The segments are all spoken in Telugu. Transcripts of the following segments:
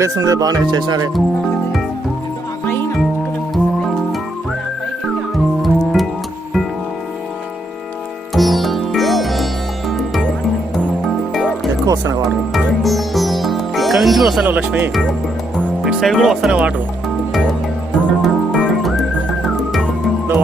ప్లేస్ ఉంది, బాగానే చేసినారే. ఎక్కువ వస్తున్నాయి వాటర్, ఇక్కడ నుంచి కూడా వస్తున్నాయి లక్ష్మి, ఇటు సైడ్ కూడా వస్తున్నాయి వాటర్.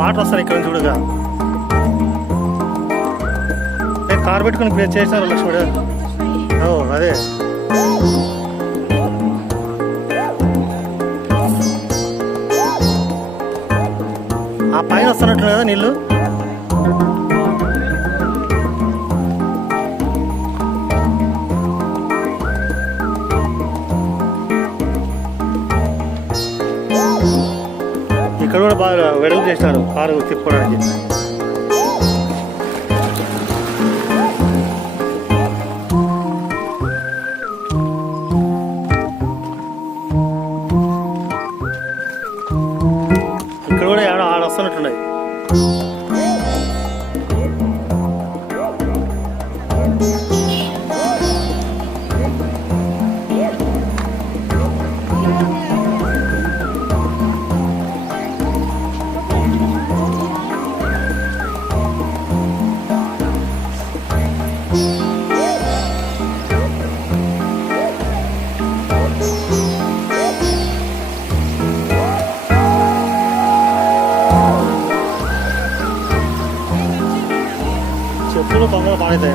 వాటర్ వస్తాయి ఇక్కడ నుంచి కూడా. కార్ పెట్టుకుని ప్లేస్ చేసినారు లక్ష్మి. ఓ అదే ఆ పైన వస్తున్నట్టు కదా నీళ్ళు. ఇక్కడ కూడా బాగా వెడల్పు చేసినారు కారు తిప్పుకోవడానికి. ఇక్కడ కూడా ఆడ వస్తున్నట్టున్నాయి. చెట్లు తొందరగా పాడైతాయి.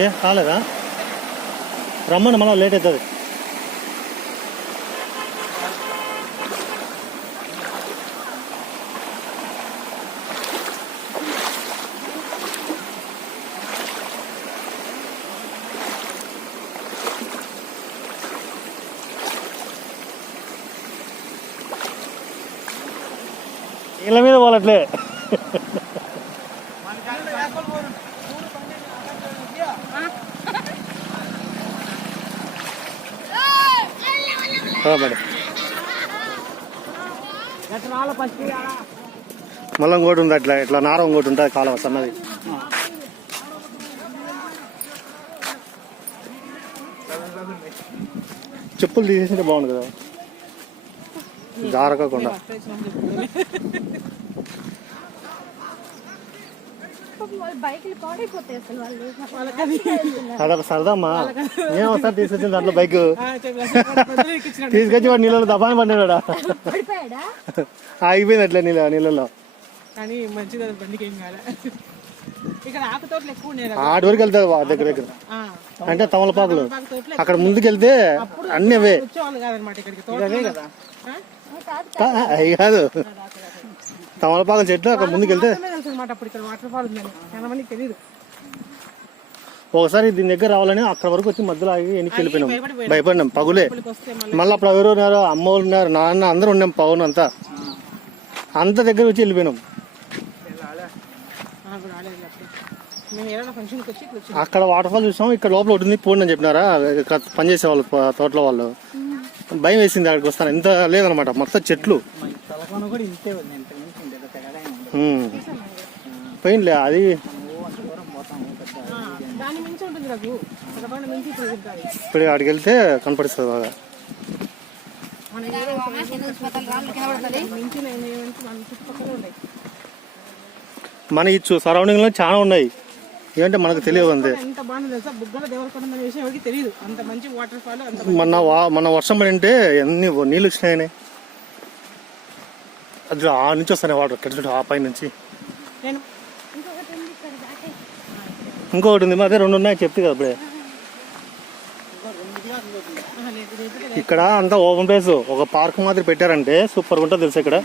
ఏ కాలేదా? రమ్మని మనం లేట్ అవుతుంది. ఇళ్ళ మీద పోలట్లే. మళ్ళీ ఇంకోటి ఉంది అట్లా, ఇట్లా నార ఇంకోటి ఉంటుంది కాలువ సన్నది. చెప్పులు తీసేసింటే బాగుంది కదా, జారకుండా. అదొక సరదమ్మా. నేను ఒకసారి తీసుకొచ్చిన దాంట్లో బైక్ తీసుకొచ్చి వాడు నీళ్ళలో దబాని పడినాడు. ఆగిపోయింది అట్లా నీళ్ళలో. ఆడి వరకు వెళ్తారు దగ్గర దగ్గర, అంటే తమలపాకులు. అక్కడ ముందుకు వెళ్తే అన్ని అవే అవి కాదు, తమలపాకుల చెట్లు. అక్కడ ముందుకు వెళ్తే ఒకసారి దీని దగ్గర రావాలని అక్కడ వరకు వచ్చి మధ్యలో ఆగి వెనక్కి వెళ్ళిపోయినాం. భయపడినాం పగులే. మళ్ళీ అప్పుడు ఎవరు ఉన్నారు, అమ్మ వాళ్ళు ఉన్నారు, నాన్న అందరూ ఉన్నాం. పవన్ అంతా దగ్గర వచ్చి వెళ్ళిపోయినాం. అక్కడ వాటర్ ఫాల్ చూసాం. ఇక్కడ లోపల ఉంటుంది పోండి అని చెప్పినారా పనిచేసే వాళ్ళు, తోటలో వాళ్ళు. భయం వేసింది అక్కడికి వస్తాను. ఇంత లేదనమాట, మొత్తం చెట్లు. పోయిందిలే అది. ఇప్పుడు అక్కడికి వెళ్తే కనపడిస్తుంది బాగా. మన ఈ సరౌండింగ్ లో చాలా ఉన్నాయి, ఏమంటే మనకు తెలియదు అంతే. మన వర్షం పడింటే ఎన్ని నీళ్ళు వచ్చినాయని. అది ఆ నుంచి వస్తాయి వాటర్, ఇక్కడ ఆ పై నుంచి. ఇంకొకటి ఉంది, అదే 2 ఉన్నాయి చెప్తే కదా ఇప్పుడే. ఇక్కడ అంతా ఓపెన్ ప్లేస్, ఒక పార్క్ మాదిరి పెట్టారంటే సూపర్ ఉంటుంది తెలుసు. ఇక్కడ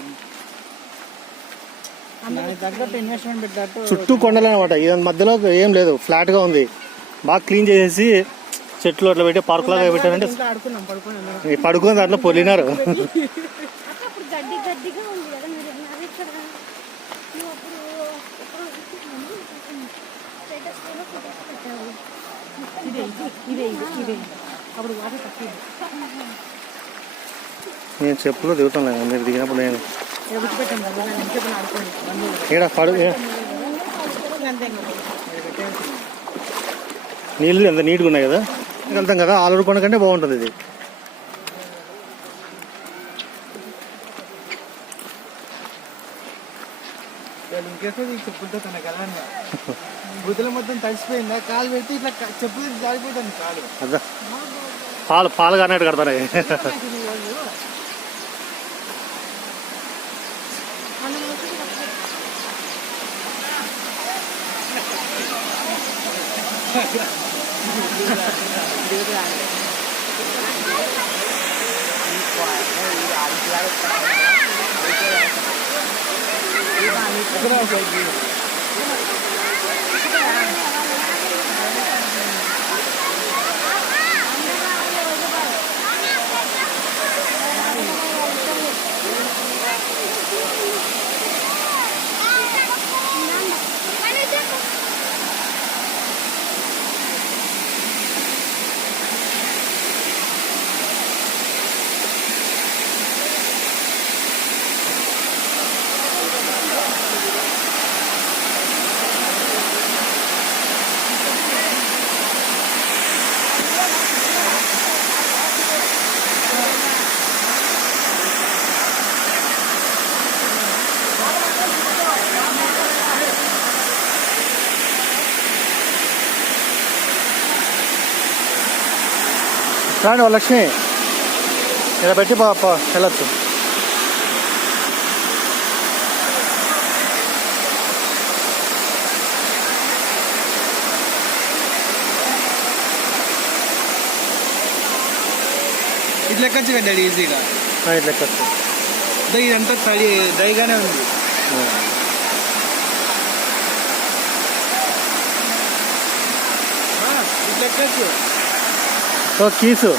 చుట్టూ కొండలు అనమాట, మధ్యలో ఏం లేదు, ఫ్లాట్ గా ఉంది. బాగా క్లీన్ చేసేసి చెట్లు అట్లా పెట్టి పార్క్ లాగా పెట్టారంటే పడుకుని దాంట్లో పొలినారు. నేను చెప్పులో దిగుతాను లేదు మీరు దిగినప్పుడు నేను ఇక్కడ పడు నీళ్ళు ఎంత నీట్గా ఉన్నాయి కదా వెళ్తాం కదా ఆలూరు కొండ కంటే బాగుంటుంది ఇది. చెప్పులతో తన కదా బుద్ధుల మొత్తం తడిసిపోయిందా కాలు పెట్టి ఇట్లా చెప్పులు జారిపోతుంది కాలు. అదా పాలు కానట్టు కడతానే. రాండి లక్ష్మి ఇలా పెట్టి వెళ్ళచ్చు. ఇట్లా ఎక్కొచ్చు కదా ఈజీగా. ఇట్లా ఎక్కచ్చు. ఇదంతా డ్రైగానే ఉంది. ఇట్లా ఎక్కొచ్చు. కీసు